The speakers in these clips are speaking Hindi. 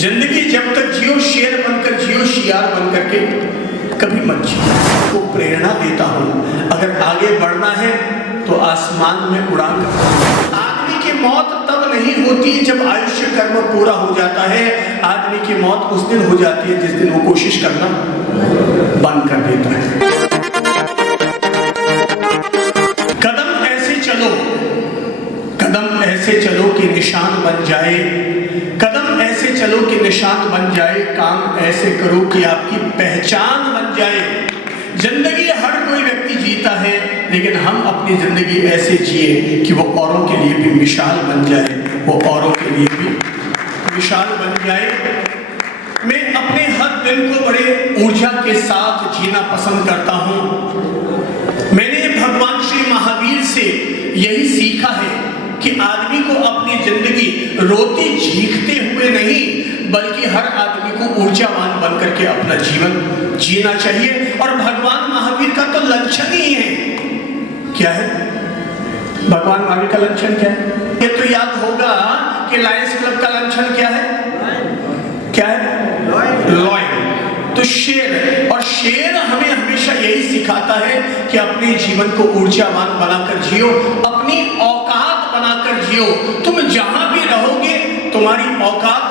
जिंदगी जब तक जियो शेर बनकर जियो, शियार बनकर के कभी मत जियो। वो प्रेरणा देता हूँ, अगर आगे बढ़ना है तो आसमान में उड़ान कर। आदमी की मौत तब नहीं होती जब आयुष्य कर्म पूरा हो जाता है, आदमी की मौत उस दिन हो जाती है जिस दिन वो कोशिश करना बंद कर देता है। कदम ऐसे चलो, कदम ऐसे चलो कि निशान बन जाए, कदम ऐसे चलो कि निशान बन जाए, काम ऐसे करो कि आपकी पहचान बन जाए। जिंदगी हर कोई व्यक्ति जीता है, लेकिन हम अपनी जिंदगी ऐसे जिए कि वो औरों के लिए भी मिसाल बन जाए, वो औरों के लिए भी मिसाल बन जाए। मैं अपने हर दिन को बड़े ऊर्जा के साथ जीना पसंद करता हूँ। मैंने भगवान श्री महावीर से यही सीखा है कि आदमी को अपनी जिंदगी रोती चीखते हुए नहीं, बल्कि हर आदमी को ऊर्जावान बनकर के अपना जीवन जीना चाहिए। और भगवान महावीर का तो लक्षण ही है, क्या है भगवान महावीर का लक्षण क्या है? ये तो याद होगा कि लायंस क्लब का लक्षण क्या है? क्या है? लॉयन। तो शेर, और शेर हमें हमेशा यही सिखाता है कि अपने जीवन को ऊर्जावान बनाकर जियो, अपनी औकात बनाकर जियो। तुम जहां भी रहोगे तुम्हारी औकात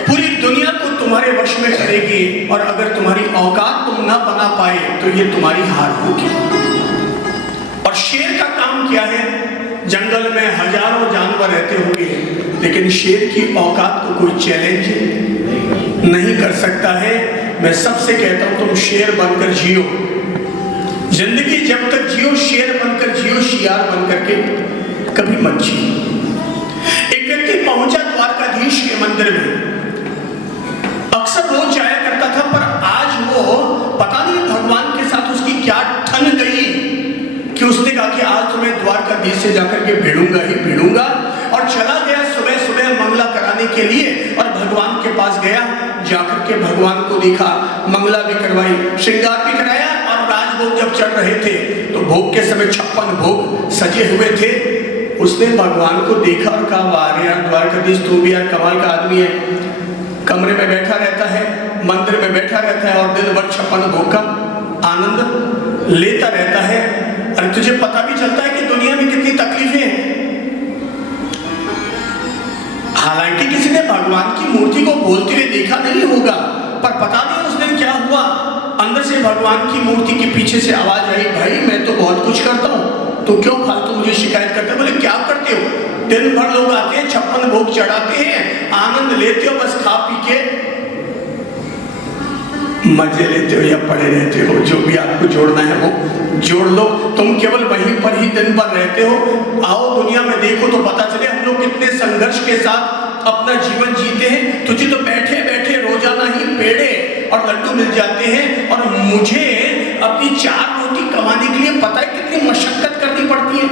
पूरी दुनिया को तुम्हारे वश में करेगी, और अगर तुम्हारी औकात तुम ना बना पाए तो ये तुम्हारी हार होगी। और शेर का काम क्या है? जंगल में हजारों जानवर रहते होंगे, लेकिन शेर की औकात को कोई चैलेंज नहीं कर सकता है। मैं सबसे कहता हूं तुम शेर बनकर जियो, जिंदगी जब तक जियो शेर बनकर जियो, शियार बनकर के कभी मत जियो। एक व्यक्ति पहुंचा द्वारकाधीश के मंदिर में, अक्सर रोज जाया करता था, पर आज वो पता नहीं भगवान के साथ उसकी क्या ठन गई कि उसने कहा कि आज तो मैं द्वारकाधीश से जाकर के भिड़ूंगा ही भिड़ूंगा। और चला गया सुबह सुबह मंगला कराने के लिए, और भगवान के पास गया, जाकर के भगवान को देखा, मंगला भी करवाई, श्रृंगार भी कराया। और राजभोग जब चढ़ रहे थे तो भोग के समय 56 भोग सजे हुए थे। उसने भगवान को देखा और कहा, वाह यार द्वारकाधीश तू भी यार कमाल का आदमी है, कमरे में बैठा रहता है, मंदिर में बैठा रहता है और दिन भर 56 भोग का आनंद लेता रहता है। अरे तुझे पता भी चलता है कि दुनिया में कितनी तकलीफें हैं। हालांकि किसी ने भगवान की मूर्ति को बोलते हुए देखा नहीं होगा, पर पता नहीं उस दिन क्या हुआ, अंदर से भगवान की मूर्ति के पीछे से आवाज आई, भाई मैं तो बहुत कुछ करता हूँ, तो क्यों फालतू मुझे शिकायत करते? बोले क्या करते हो? दिन भर लोग आते हैं, 56 भोग चढ़ाते हैं, आनंद लेते हो, बस खा पी के मजे लेते हो या पड़े रहते हो। जो भी आपको जोड़ना है वो जोड़ लो, तुम केवल वहीं पर ही दिन भर रहते हो। आओ दुनिया में देखो तो पता चले हम लोग कितने संघर्ष के साथ अपना जीवन जीते हैं। तुझे तो बैठे बैठे रोजाना ही पेड़े और लड्डू मिल जाते हैं, और मुझे अपनी 4 रोटी कमाने के लिए पता है कितनी मशक्कत करनी पड़ती है।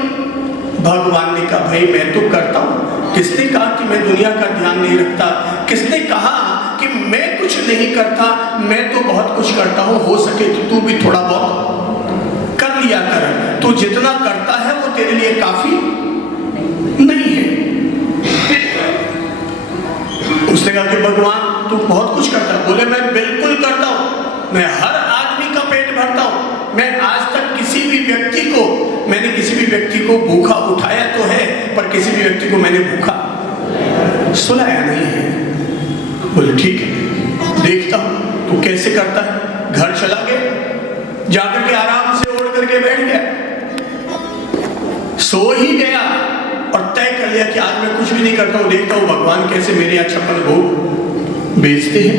भगवान ने कहा, भाई मैं तो करता हूँ। किसने कहा कि मैं दुनिया का ध्यान नहीं रखता? किसने कहा कि मैं कुछ नहीं करता? मैं तो बहुत कुछ करता हूँ। हो सके तो तू भी थोड़ा बहुत कर लिया कर। तू जितना करता है वो तेरे लिए काफी नहीं है। उसने कहा कि भगवान तू बहुत कुछ करता है। बोले मैं बिल्कुल करता हूँ, मैं हर आदमी का पेट भरता हूँ। मैं आज तक किसी भी व्यक्ति को भूखा उठाया तो है, पर किसी भी व्यक्ति को मैंने भूखा सुलाया नहीं है। बोले ठीक है, देखता हूं तू कैसे करता है। घर चला गया, जाकर के आराम से ओढ़ करके बैठ गया, सो ही गया और तय कर लिया कि आज मैं कुछ भी नहीं करता हूं, देखता हूं भगवान कैसे मेरे यहाँ 56 भोग बेचते हैं।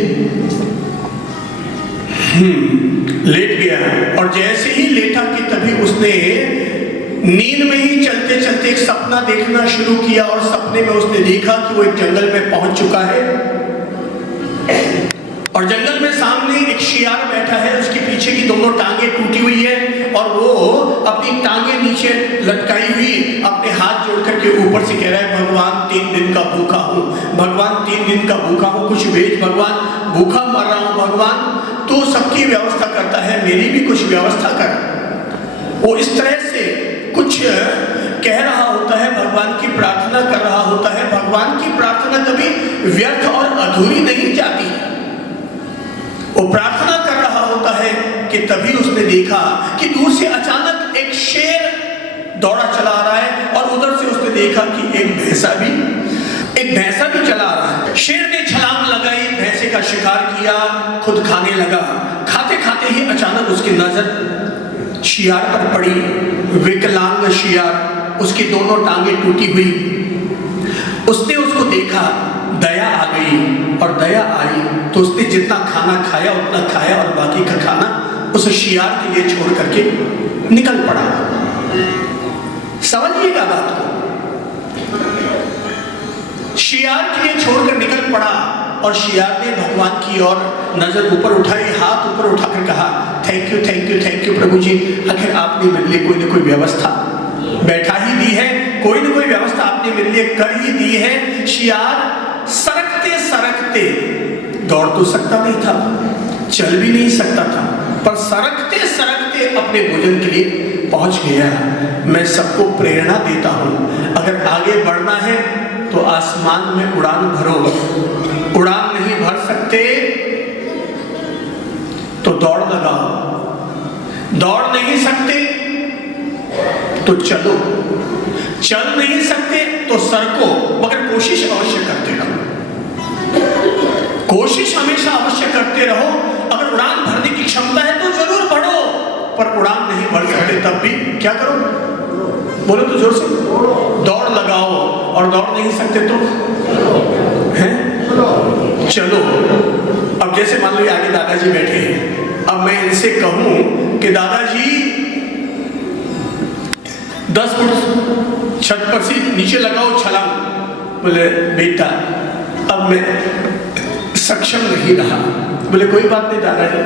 लेट गया, और जैसे ही लेटा कि तभी उसने नींद में ही चलते चलते एक सपना देखना शुरू किया, और सपने में उसने देखा कि वो एक जंगल में पहुंच चुका है, और जंगल में सामने एक शियार बैठा है, उसके पीछे की दोनों टांगे टूटी हुई है, और वो अपनी टांगे नीचे लटकाई हुई अपने हाथ जोड़ करके ऊपर से कह रहा है, भगवान 3 दिन का भूखा हूँ, भगवान 3 दिन का भूखा हूँ, कुछ भेज भगवान, भूखा मर रहा हूँ भगवान। तो सबकी व्यवस्था करता है, मेरी भी कुछ व्यवस्था कर। वो इस तरह से कुछ कह रहा होता है, भगवान की प्रार्थना कर रहा होता है, भगवान की प्रार्थना कभी व्यर्थ और अधूरी नहीं जाती। वो प्रार्थना कर रहा होता है कि तभी उसने देखा कि दूर से अचानक एक शेर दौड़ा चला आ रहा है और उधर से उसने देखा कि एक भैंसा भी चला आ रहा है। शेर ने छलांग लगाई, भैंसे का शिकार किया, खुद खाने लगा। खाते खाते ही अचानक उसकी नजर शियार पर पड़ी। विकलांग शियार, उसकी दोनों टांगे टूटी हुई। उसने उसको देखा, दया आ गई, और दया आई तो उसने जितना खाना खाया उतना खाया और बाकी का खाना उस शियार के लिए छोड़ करके निकल पड़ा। समझिएगा बात को, शियार के लिए छोड़कर निकल पड़ा और शियार ने भगवान की ओर नजर ऊपर उठाई, हाथ ऊपर उठाकर कहा, thank you thank you thank you प्रभु जी, आखिर आपने मेरे लिए कोई ना कोई व्यवस्था बैठा ही दी है, कोई ना कोई व्यवस्था आपने मेरे लिए कर ही दी है। शियार सरकते सरकते, दौड़ तो सकता नहीं था, चल भी नहीं सकता था, पर सरकते सरकते अपने भोजन के लिए पहुंच गया। मैं सबको प्रेरणा देता हूं, अगर आगे बढ़ना है तो आसमान में उड़ान भरो। उड़ान नहीं भर सकते तो दौड़ लगाओ, दौड़ नहीं सकते तो चलो, चल नहीं सकते तो सरको, मगर कोशिश अवश्य करते रहो। कोशिश हमेशा अवश्य करते रहो। अगर उड़ान भरने की क्षमता है तो जरूर बढ़ो, पर उड़ान नहीं भर सकते तब भी क्या करो? बोलो तो जोर से, दौड़ लगाओ। और दौड़ नहीं सकते तो हैं, चलो। अब जैसे मान लो आगे दादाजी बैठे हैं, अब मैं इनसे कहूं कि दादाजी 10 फुट छत पर से नीचे लगाओ छलांग। बोले बेटा अब मैं सक्षम नहीं रहा। बोले कोई बात नहीं दादाजी,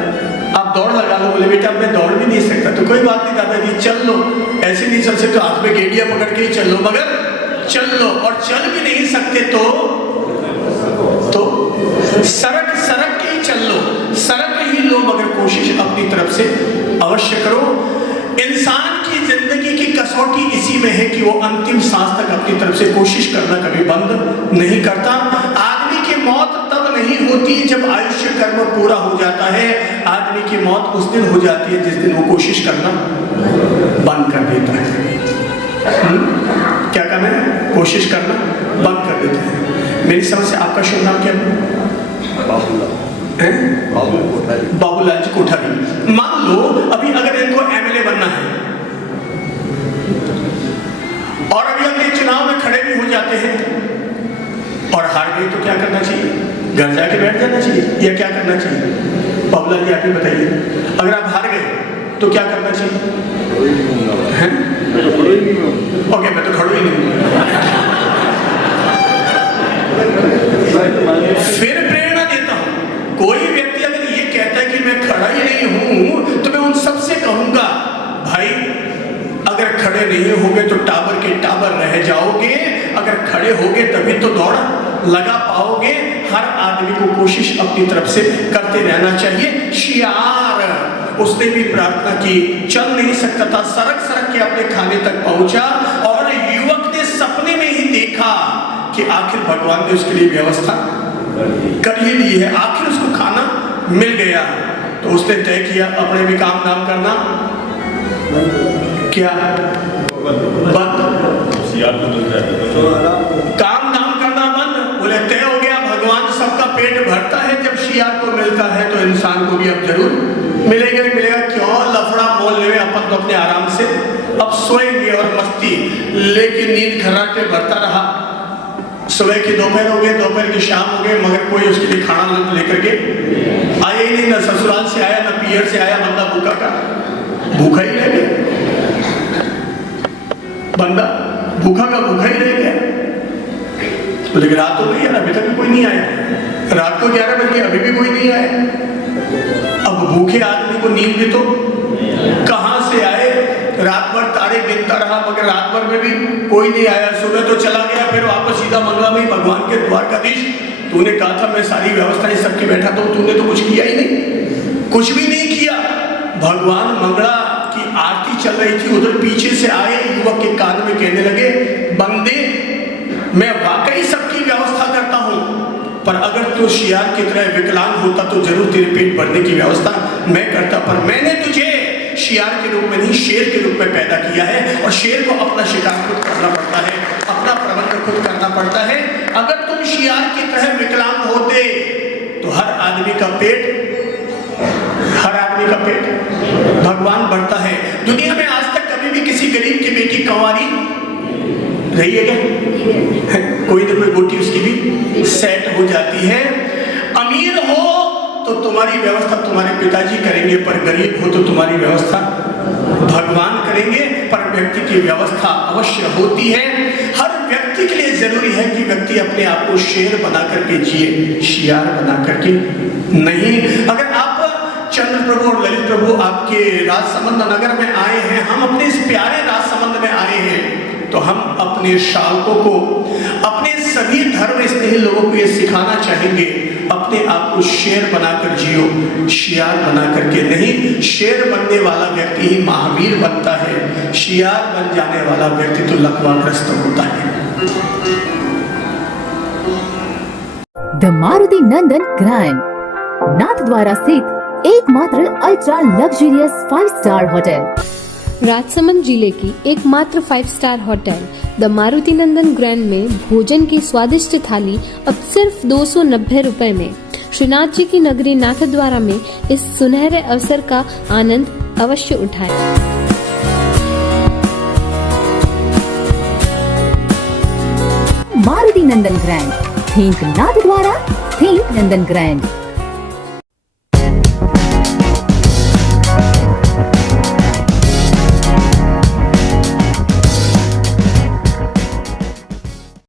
आप दौड़ लगा लो। बोले बेटा मैं दौड़ भी नहीं सकता। तो कोई बात नहीं दादाजी, चल लो। ऐसे नहीं चल सकते तो हाथ में गेड़िया पकड़ के ही चल लो, मगर चल लो। और चल भी नहीं सकते तो सरक सरक के ही चल लो, सरक ही लो, मगर कोशिश अपनी तरफ से अवश्य करो। इंसान की जिंदगी की कसौटी इसी में है कि वो अंतिम सांस तक अपनी तरफ से कोशिश करना कभी बंद नहीं करता। आदमी की मौत तब नहीं होती जब आयुष्य कर्म पूरा हो जाता है, आदमी की मौत उस दिन हो जाती है जिस दिन वो कोशिश करना बंद कर देता है। क्या करना है? कोशिश करना बंद कर देता है। मेरी समझ से आपका शुभ नाम क्या है? बाबूलाल जी कोठारी। मान लो अभी अगर इनको एमएलए बनना है और अभी अगले चुनाव में खड़े भी हो जाते हैं और हार गए तो क्या करना चाहिए? घर जाके बैठ जाना चाहिए या क्या करना चाहिए? बाबूलाल जी आप ही बताइए। अगर आप हार गए तो क्या करना चाहिए? ओके, मैं तो खड़ो ही नहीं। फिर प्रेरणा देता हूं, कोई व्यक्ति अगर ये कहता है कि मैं खड़ा ही नहीं हूं तो मैं उन सबसे कहूंगा भाई अगर खड़े नहीं होगे तो टावर के टावर रह जाओगे, अगर खड़े होगे तभी तो दौड़ लगा पाओगे। हर आदमी को कोशिश अपनी तरफ से करते रहना चाहिए। शियार उसने भी प्रार्थना की, चल नहीं सकता था, सरक सरक के अपने खाने तक पहुंचा और युवक ने सपने में ही देखा कि आखिर भगवान ने उसके लिए व्यवस्था कर ही ली है, आखिर उसको खाना मिल गया। तो उसने तय किया अपने भी काम नाम करना क्या बंद, काम नाम करना बंद। बोले तय हो गया, भगवान सबका पेट भरता है, जब शियार को मिलता है तो इंसान को भी अब जरूर मिलेगा ही मिलेगा। क्यों लफड़ा मोल ले, अपन तो अपने आराम से अब सोएंगे और मस्ती, लेकिन नींद खर्राटे भरता रहा। सुबह की दोपहर हो गए, दोपहर की शाम हो गए, मगर कोई उसके लिए खाना लेकर के आया ही नहीं। ना ससुराल से आया ना पियर से आया, बंदा भूखा का भूखा ही रह गया। बंदा भूखा का भूखा ही रह गया। लेकिन रात हो गई, अभी तक भी कोई नहीं आया। रात को 11 बज गए, अभी भी कोई नहीं आया। अब भूखे आदमी को नींद भी तो कहां से आए? रात भर तारे गिनता रहा, मगर रात भर में भी कोई नहीं आया। सुबह तो चला गया, फिर वापस सीधा मंगला में भगवान के द्वारकाधीश, तूने कहा था मैं सारी व्यवस्थाएं सबके बैठा था, तूने तो कुछ किया ही नहीं, कुछ भी नहीं किया। भगवान मंगला की आरती चल रही थी, उधर पीछे से आए युवक के कान में कहने लगे, बंदे मैं वाकई सबकी व्यवस्था करता हूं, पर अगर तू शियार की तरह विकलांग होता तो जरूर तेरे पेट भरने की व्यवस्था मैं करता, पर मैंने तुझे शियार के रूप में नहीं शेर के रूप में पैदा किया है, और शेर को अपना शिकार खुद करना पड़ता है, अपना प्रबंधन खुद करना पड़ता है। अगर तुम शियार की तरह विकलांग होते तो हर आदमी का पेट भगवान बढ़ता है। दुनिया में आज तक कभी भी किसी गरीब की बेटी कंवारी रही है क्या? कोई ना कोई बेटी उसकी भी सेट हो जाती है। अमीर हो तो तुम्हारी व्यवस्था तुम्हारे पिताजी करेंगे, पर गरीब हो तो तुम्हारी व्यवस्था भगवान करेंगे। पर व्यक्ति की व्यवस्था अवश्य होती है। हर व्यक्ति के लिए जरूरी है कि व्यक्ति अपने आप को शेर बना करके जिए, शियार बना करके नहीं। अगर आप चंद्र प्रभु और ललित प्रभु आपके राजसमंद नगर में आए हैं, हम अपने इस प्यारे राजसमंद में आए हैं, तो हम अपने श्रावकों को, अपने सभी धर्म स्नेही लोगों को ये सिखाना चाहेंगे, अपने आप को शेर बनाकर जियो, शियार बना करके नहीं। शेर बनने वाला व्यक्ति ही महावीर बनता है, शियार बन जाने वाला व्यक्ति तो लकवाग्रस्त होता है। The Maruti Nandan grand, Nathdwara स्थित एकमात्र ultra luxurious 5 star hotel. Rajsamand जिले की एकमात्र 5 star hotel the Maruti Nandan grand में भोजन की स्वादिष्ट थाली अब सिर्फ 290 रुपए में। श्रीनाथ जी की नगरी नाथद्वारा में इस सुनहरे अवसर का आनंद अवश्य उठाएं। मारुति नंदन ग्रैंड, थिंक नाथद्वारा, थिंक नंदन ग्रैंड।